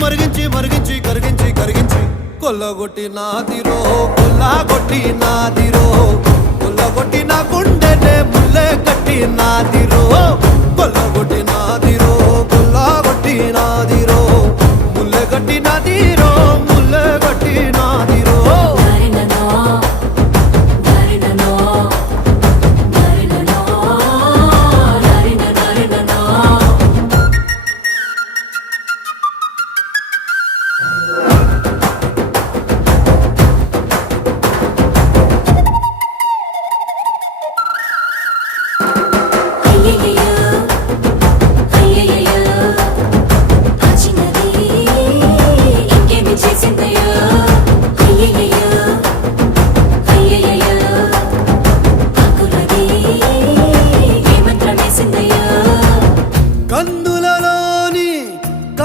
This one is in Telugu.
మరిగించి మరిగించి కరిగించి కరిగించి కొల్లగొట్టినాదిరో కొల్లగొట్టినాదిరో కొల్లగొట్టిన గుండెనే ముల్లె కట్టినాదిరో కొల్లగొట్టినాదిరో కొల్లగొట్టినాదిరో